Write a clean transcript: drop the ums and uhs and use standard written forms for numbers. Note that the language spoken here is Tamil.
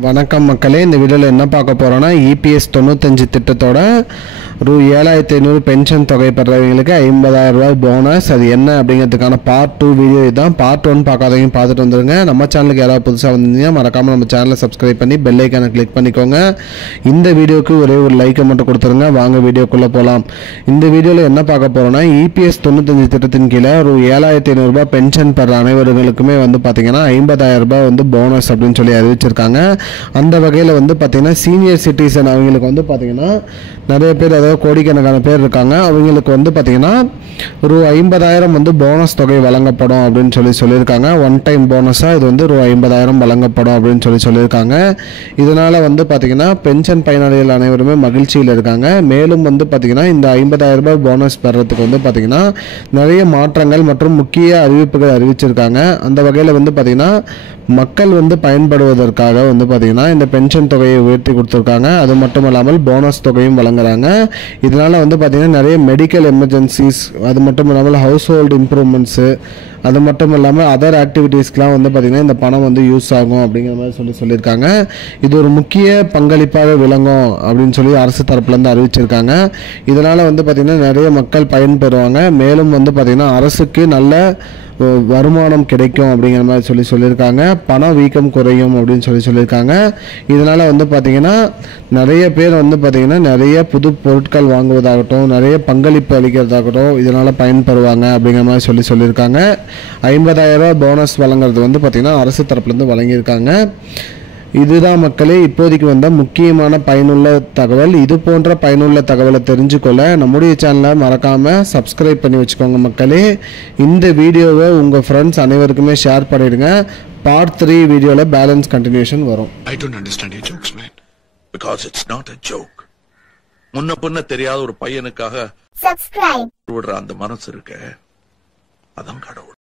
வணக்கம் மக்களே, இந்த வீடியோவில் என்ன பார்க்க போகிறோன்னா EPS 95 திட்டத்தோட ரூ. 7500 பென்ஷன் தொகை பெறவங்களுக்கு 50,000 ரூபாய் போனஸ். அது என்ன அப்படிங்கிறதுக்கான பார்ட் 2 வீடியோ இதுதான். பார்ட் 1 பார்க்காதவங்க பார்த்துட்டு வந்துருங்க. நம்ம சேனலுக்கு யாராவது புதுசாக வந்திருந்தீங்கன்னா மறக்காமல் நம்ம சேனலை சப்ஸ்கிரைப் பண்ணி பெல் ஐக்கானை கிளிக் பண்ணிக்கோங்க. இந்த வீடியோக்கு ஒரே ஒரு லைக்கை மட்டும் கொடுத்துருங்க. வாங்க வீடியோக்குள்ளே போகலாம். இந்த வீடியோவில் என்ன பார்க்க போகிறோன்னா EPS 95 திட்டத்தின் கீழே ரூ. 7500 ரூபாய் பென்ஷன் பெற அனைவர்களுக்குமே பார்த்தீங்கன்னா 50,000 ரூபாய் போனஸ் அப்படின்னு சொல்லி அறிவிச்சிருக்காங்க. அந்த வகையில் பார்த்தீங்கன்னா சீனியர் சிட்டிசன் அவங்களுக்கு பார்த்தீங்கன்னா நிறைய பேர், அதாவது கோடிக்கணக்கான பேர் இருக்காங்க. அவங்களுக்கு பார்த்தீங்கன்னா ரூ. 50,000 போனஸ் தொகை வழங்கப்படும் அப்படின்னு சொல்லியிருக்காங்க. ஒன் டைம் போனஸாக இது ரூ. 50,000 வழங்கப்படும் அப்படின்னு சொல்லியிருக்காங்க. இதனால் பார்த்தீங்கன்னா பென்ஷன் பயனாளிகள் அனைவருமே மகிழ்ச்சியில் இருக்காங்க. மேலும் பார்த்தீங்கன்னா இந்த 50,000 ரூபாய் போனஸ் பெறத்துக்கு பார்த்தீங்கன்னா நிறைய மாற்றங்கள் மற்றும் முக்கிய அறிவிப்புகள் அறிவிச்சிருக்காங்க. அந்த வகையில் பார்த்தீங்கன்னா மக்கள் பயன்படுவதற்காக பார்த்தீங்கன்னா இந்த பென்ஷன் தொகையை உயர்த்தி கொடுத்துருக்காங்க. அது மட்டும் இல்லாமல் போனஸ் தொகையும் வழங்குறாங்க. இதனால் பார்த்தீங்கன்னா நிறைய மெடிக்கல் எமர்ஜென்சிஸ், அது மட்டும் இல்லாமல் ஹவுஸ் ஹோல்டு இம்ப்ரூவ்மெண்ட்ஸு, அது மட்டும் இல்லாமல் அதர் ஆக்டிவிட்டீஸ்க்கெலாம் பார்த்தீங்கன்னா இந்த பணம் யூஸ் ஆகும் அப்படிங்கிற மாதிரி சொல்லியிருக்காங்க. இது ஒரு முக்கிய பங்களிப்பாக விளங்கும் அப்படின்னு அரசு தரப்புலேருந்து அறிவிச்சிருக்காங்க. இதனால் பார்த்தீங்கன்னா நிறைய மக்கள் பயன்பெறுவாங்க. மேலும் பார்த்தீங்கன்னா அரசுக்கு நல்ல வருமானம் கிடைக்கும் அப்படிங்கிற மாதிரி சொல்லியிருக்காங்க. பண வீக்கம் குறையும் அப்படின்னு சொல்லியிருக்காங்க. இதனால் பார்த்தீங்கன்னா நிறைய பேர் பார்த்தீங்கன்னா நிறைய புது பொருட்கள் வாங்குவதாகட்டும், நிறைய பங்களிப்பு அளிக்கிறதாகட்டும் இதனால் பயன்பெறுவாங்க அப்படிங்கிற மாதிரி சொல்லியிருக்காங்க. 50,000 ரூபாய் போனஸ் வழங்குறது பார்த்தீங்கன்னா அரசு தரப்புலேருந்து வழங்கியிருக்காங்க. இதுதான் மக்களே இப்போதைக்கு வந்த முக்கியமான பயனுள்ள தகவல். இது போன்ற பயனுள்ள தகவலை தெரிஞ்சுக்கொள்ள நம்முடைய சேனலை மறக்காமல் சப்ஸ்கிரைப் பண்ணி வச்சுக்கோங்க மக்களே. இந்த வீடியோவை உங்கள் ஃப்ரெண்ட்ஸ் அனைவருக்குமே ஷேர் பண்ணிடுங்க. பார்ட் 3 வீடியோவில் பேலன்ஸ் கண்டினியூஷன் வரும். I don't understand your jokes, man. Because it's not a joke. முன்ன பின்ன தெரியாத ஒரு பையனுக்காக சப்ஸ்கிரைப் விடுற அந்த மனசு இருக்க, அதான் கடவுள்.